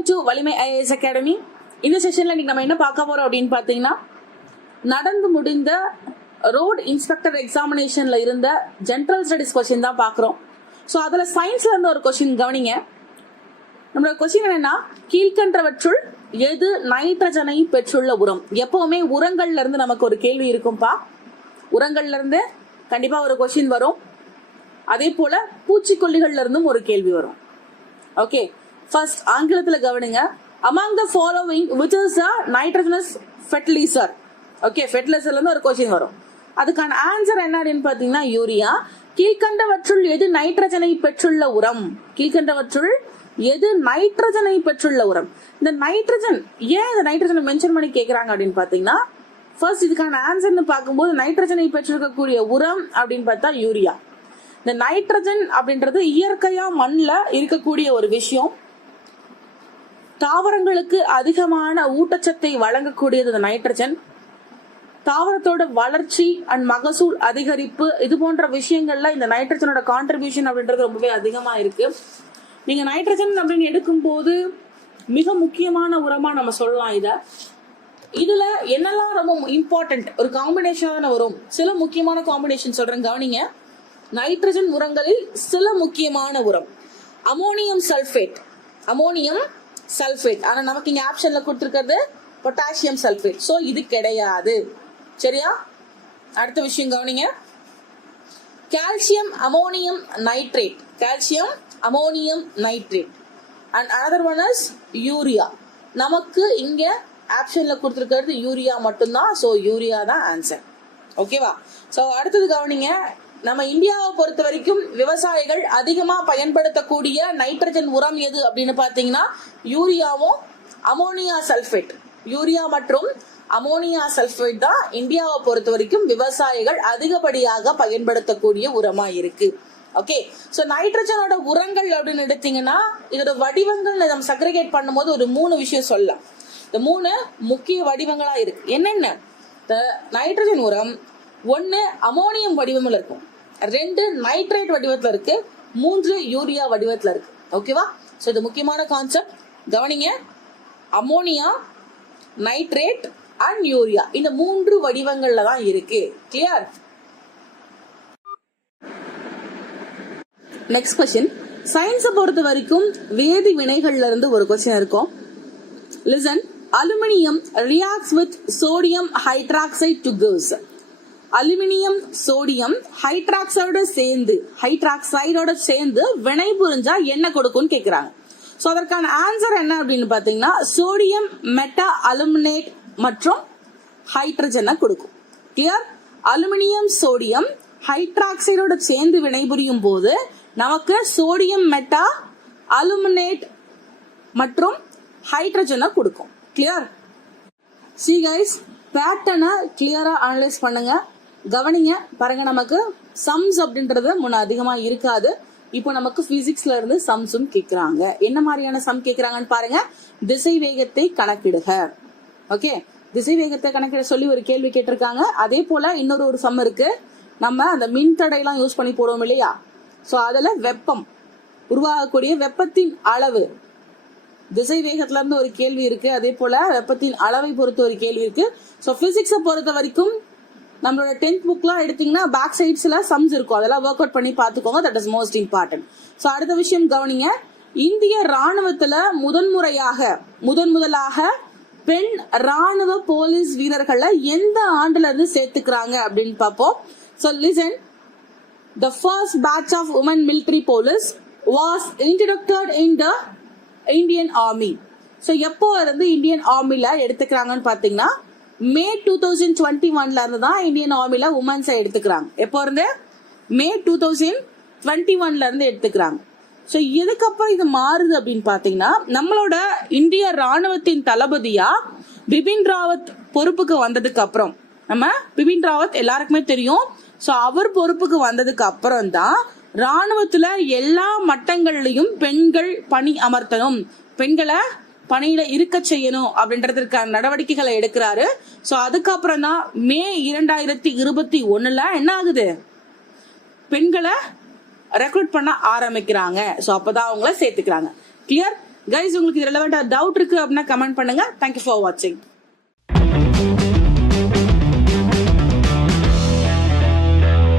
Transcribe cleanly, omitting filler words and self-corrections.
Welcome to வலிமை IAS academy. இந்த செஷன்ல இன்னைக்கு நம்ம என்ன பார்க்க போறோம் அப்படின்னு பார்த்தீங்கன்னா, நடந்து முடிந்த ரோட் இன்ஸ்பெக்டர் எக்ஸாமினேஷன்ல இருந்த ஜென்ரல் ஸ்டடிஸ் கொஸ்டின் தான் பார்க்குறோம். ஸோ அதில் சயின்ஸ்ல இருந்து ஒரு கொஸ்டின் கவனிங்க. நம்மளோட கொஸ்டின் என்னன்னா, கீழ்கண்டவற்றுள் எது நைட்ரஜனை பெற்றுள்ள உரம்? எப்பவுமே உரங்கள்ல இருந்து நமக்கு ஒரு கேள்வி இருக்கும்பா. உரங்கள்ல இருந்து கண்டிப்பா ஒரு கொஸ்டின் வரும். அதே போல பூச்சிக்கொல்லிகள்ல இருந்தும் ஒரு கேள்வி வரும். ஓகே, ஃபர்ஸ்ட் ஆங்கிலத்துல கவனிங்க. among the following which is a nitrogenous fertilizer? Okay, ஃபெர்டிலைசர்ல இருந்து ஒரு கொஸ்டின் வரும். அதுக்கான ஆன்சர் என்ன அப்படின்னு பாத்தீங்கன்னா, யூரியா. கீழ்கண்டவற்றுள் எது நைட்ரஜனை பெற்றுள்ள உரம்? கீழ்கண்டவற்றுள் எது நைட்ரஜனை பெற்றுள்ள உரம்? இந்த நைட்ரஜன் ஏன் இந்த நைட்ரஜனை மென்ஷன் பண்ணி கேக்குறாங்க அப்படின்னு பாத்தீங்கன்னா, ஃபர்ஸ்ட் இதுக்கான ஆன்சர்னு பார்க்கும்போது நைட்ரஜனை பெற்றிருக்கக்கூடிய உரம் அப்படின்னு பார்த்தா யூரியா. இந்த நைட்ரஜன் அப்படின்றது இயற்கையா மண்ணில் இருக்கக்கூடிய ஒரு விஷயம். தாவரங்களுக்கு அதிகமான ஊட்டச்சத்தை வழங்கக்கூடியது இந்த நைட்ரஜன். தாவரத்தோட வளர்ச்சி அண்ட் மகசூல் அதிகரிப்பு இது போன்ற விஷயங்கள்ல இந்த நைட்ரஜனோட கான்ட்ரிபியூஷன் அப்படின்றது ரொம்பவே அதிகமா இருக்கு. நீங்க நைட்ரஜன் அப்படின்னு எடுக்கும் போது மிக முக்கியமான உரமா நம்ம சொல்லலாம். இதுல என்னெல்லாம் ரொம்ப இம்பார்ட்டன்ட் ஒரு காம்பினேஷன் வரும். சில முக்கியமான காம்பினேஷன் சொல்றேன், கவனிங்க. நைட்ரஜன் உரங்களில் சில முக்கியமான உரம் அமோனியம் சல்பேட். அமோனியம் சல்பேட், ஆனா நமக்கு இங்க ஆப்ஷன்ல கொடுத்திருக்கிறது பொட்டாசியம் சல்பேட். சோ இது கிடையாது. சரியா? அடுத்த விஷயம் கவனிங்க. Calcium ammonium nitrate. Calcium ammonium nitrate and another one is urea. நமக்கு இங்க ஆப்ஷன்ல கொடுத்திருக்கிறது யூரியா மட்டும்தான். சோ யூரியா தான் ஆன்சர். ஓகேவா? சோ அடுத்தது கவனிங்க. நம்ம இந்தியாவை பொறுத்த வரைக்கும் விவசாயிகள் அதிகமா பயன்படுத்தக்கூடிய நைட்ரஜன் உரம் எது அப்படின்னு பாத்தீங்கன்னா, யூரியாவும் அமோனியா சல்பேட். யூரியா மற்றும் அமோனியா சல்பேட் தான் இந்தியாவை பொறுத்த வரைக்கும் விவசாயிகள் அதிகப்படியாக பயன்படுத்தக்கூடிய உரமா இருக்கு. ஓகே, சோ நைட்ரஜனோட உரங்கள் அப்படின்னு எடுத்தீங்கன்னா, இதோட வடிவங்கள் நம்ம செக்ரிகேட் பண்ணும்போது ஒரு 3 விஷயம் சொல்லலாம். இந்த 3 முக்கிய வடிவங்களா இருக்கு. என்னென்ன? நைட்ரஜன் உரம் 1 அமோனியம் வடிவத்தில் இருக்கும், 2 நைட்ரேட் வடிவத்துல இருக்கு, 3 யூரியா வடிவத்துல இருக்கு. ஓகேவா? சோ இது முக்கியமான கான்செப்ட், கவனிங்க. அமோனியா, நைட்ரேட் அண்ட் யூரியா இந்த 3 வடிவங்கள்ல தான் இருக்கு. கிளியர்? Next question. சயின்ஸை பொறுத்த வரைக்கும் வேதி வினைகள்ல இருந்து ஒரு கொஸ்டின் இருக்கும். Listen. Aluminium reacts with sodium hydroxide to give. Aluminium sodium ஹைட்ராக்சைடோட சேர்ந்து வினை புரிஞ்சா என்ன கொடுக்கும்னு கேக்குறாங்க. சோ அதற்கான ஆன்சர் என்ன அப்படின்னு பாத்தீங்கன்னா, சோடியம் மெட்டா அலுமினேட் மற்றும் ஹைட்ரஜனை கொடுக்கும். கிளியர்? அலுமினியம் சோடியம் ஹைட்ராக்சைடோட சேர்ந்து வினைபுரியும் போது நமக்கு சோடியம் மெட்டா அலுமினேட் மற்றும் ஹைட்ரஜனை கொடுக்கும். கிளியர்? சி கைஸ், பேட்டர்னை கிளியரா அனலைஸ் பண்ணுங்க, கவனிங்க. பாருங்க, நமக்கு சம்ஸ் அப்படின்றது முன்ன அதிகமா இருக்காது. இப்போ நமக்கு பிசிக்ஸ்ல இருந்து சம்ஸும் கேக்குறாங்க. என்ன மாதிரியான சம் கேக்குறாங்கன்னு பாருங்க. திசை வேகத்தை கணக்கிடுக. ஓகே, திசை வேகத்தை கணக்கிட சொல்லி ஒரு கேள்வி கேட்டிருக்காங்க. அதே போல இன்னொரு ஒரு சம் இருக்கு. நம்ம அந்த மின்தடை எல்லாம் யூஸ் பண்ணி போடுவோம் இல்லையா? சோ அதுல வெப்பம் உருவாகக்கூடிய வெப்பத்தின் அளவு, திசை வேகத்துல இருந்து ஒரு கேள்வி இருக்கு. அதே போல வெப்பத்தின் அளவை பொறுத்த ஒரு கேள்வி இருக்கு. சோ பிசிக்ஸை பொறுத்த வரைக்கும் நம்மளோட 10th புக்லாம் எடுத்தீங்கன்னா பேக் சைட்ஸ்ல சம்ஸ் இருக்கும். அதெல்லாம் ஒர்க் அவுட் பண்ணி பாத்துக்கோங்க. That is most important. So அடுத்த விஷயம் கவனிங்க. இந்திய ராணுவத்துல முதலாக பெண் ராணுவ போலீஸ் வீரர்களை எந்த ஆண்டுல இருந்து சேர்த்துக்கிறாங்க அப்படின்னு பாப்போம். So listen. The first batch of women military police was introduced in the Indian Army. So எப்போ இருந்து இந்தியன் ஆர்மில எடுத்துக்கிறாங்கன்னு பாத்தீங்கன்னா, மே 2021ல இருந்து தான் இந்தியன் ஆர்மில உமன்ஸை எடுத்துக்கிறாங்க. எப்போ இருந்து? மே 2021ல இருந்து எடுத்துக்கிறாங்க. சோ இதுக்கப்புறம் இது மாறுது அப்படின்னு பாத்தீங்கன்னா, நம்மளோட இந்திய ராணுவத்தின் தளபதியா பிபின் ராவத் பொறுப்புக்கு வந்ததுக்கு அப்புறம், நம்ம பிபின் ராவத் எல்லாருக்குமே தெரியும். சோ அவர் பொறுப்புக்கு வந்ததுக்கு அப்புறம் தான் ராணுவத்துல எல்லா மட்டங்கள்லயும் பெண்கள் பணி அமர்த்தணும், பெண்களை பணியில இருக்க செய்யணும் அப்படின்றதுக்கான நடவடிக்கைகளை எடுக்கிறாரு. சோ அதுக்கப்புறம் தான் மே 2021ல என்ன ஆகுது, பெண்களை ரெக்ரூட் பண்ண ஆரம்பிக்கிறாங்க. சோ அப்பதான் அவங்கள சேர்த்துக்கிறாங்க. கிளியர்? கைஸ் உங்களுக்கு இது ரெலவெண்டா டவுட் இருக்கு அப்படின்னா கமெண்ட் பண்ணுங்க. தேங்க்யூ ஃபார் வாட்சிங்.